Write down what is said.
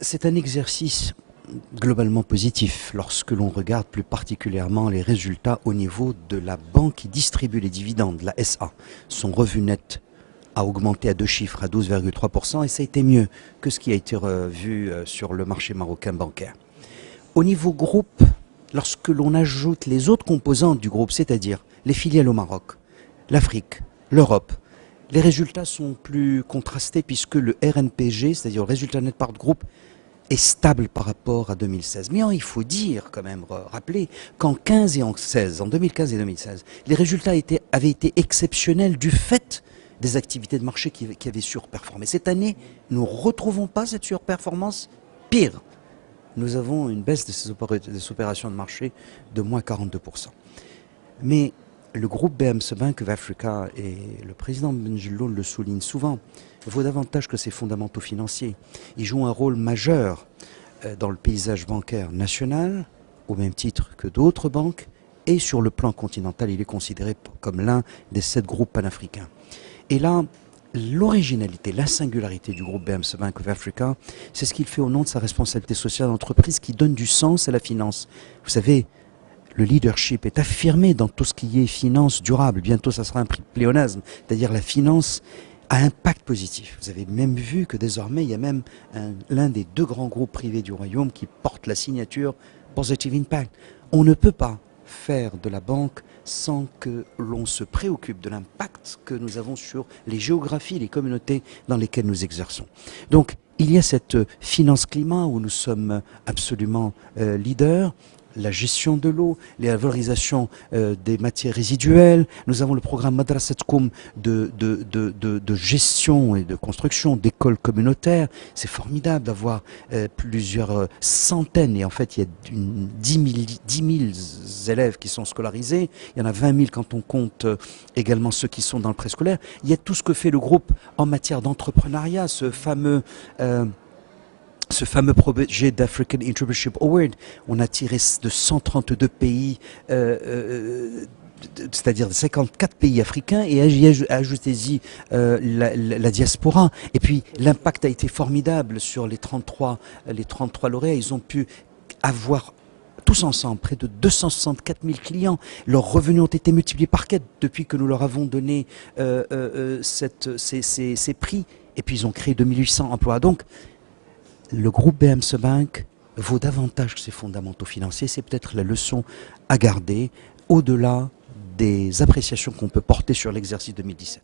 C'est un exercice globalement positif lorsque l'on regarde plus particulièrement les résultats au niveau de la banque qui distribue les dividendes, la SA. Son revenu net a augmenté à deux chiffres, à 12,3%, et ça a été mieux que ce qui a été vu sur le marché marocain bancaire. Au niveau groupe, lorsque l'on ajoute les autres composantes du groupe, c'est-à-dire les filiales au Maroc, l'Afrique, l'Europe, les résultats sont plus contrastés puisque le RNPG, c'est-à-dire le résultat net par groupe, est stable par rapport à 2016. Mais il faut dire, quand même, rappeler qu'en 15 et en 16, en 2015 et 2016, les résultats avaient été exceptionnels du fait des activités de marché qui avaient surperformé. Cette année, nous ne retrouvons pas cette surperformance. Pire, nous avons une baisse de ces opérations de marché de moins 42%. Mais le groupe BMC Bank of Africa, et le président Benjelloun le souligne souvent, vaut davantage que ses fondamentaux financiers. Il joue un rôle majeur dans le paysage bancaire national, au même titre que d'autres banques, et sur le plan continental, il est considéré comme l'un des 7 groupes panafricains. Et là, l'originalité, la singularité du groupe BMC Bank of Africa, c'est ce qu'il fait au nom de sa responsabilité sociale d'entreprise qui donne du sens à la finance. Vous savez, le leadership est affirmé dans tout ce qui est finance durable. Bientôt, ça sera un pléonasme, c'est-à-dire la finance à impact positif. Vous avez même vu que désormais, il y a même l'un des 2 grands groupes privés du royaume qui porte la signature Positive Impact. On ne peut pas faire de la banque sans que l'on se préoccupe de l'impact que nous avons sur les géographies, les communautés dans lesquelles nous exerçons. Donc, il y a cette finance climat où nous sommes absolument leaders. La gestion de l'eau, la valorisation des matières résiduelles. Nous avons le programme Madrasatkoum de gestion et de construction d'écoles communautaires. C'est formidable d'avoir plusieurs centaines, et en fait il y a 10 000 élèves qui sont scolarisés. Il y en a 20 000 quand on compte également ceux qui sont dans le préscolaire. Il y a tout ce que fait le groupe en matière d'entrepreneuriat, ce fameux projet d'African Entrepreneurship Award. On a tiré de 132 pays, c'est-à-dire 54 pays africains, et ajoutez-y la diaspora. Et puis l'impact a été formidable sur les 33 lauréats. Ils ont pu avoir tous ensemble près de 264 000 clients. Leurs revenus ont été multipliés par 4 depuis que nous leur avons donné ces prix. Et puis ils ont créé 2800 emplois. Donc, le groupe BMC Bank vaut davantage que ses fondamentaux financiers. C'est peut-être la leçon à garder au-delà des appréciations qu'on peut porter sur l'exercice 2017.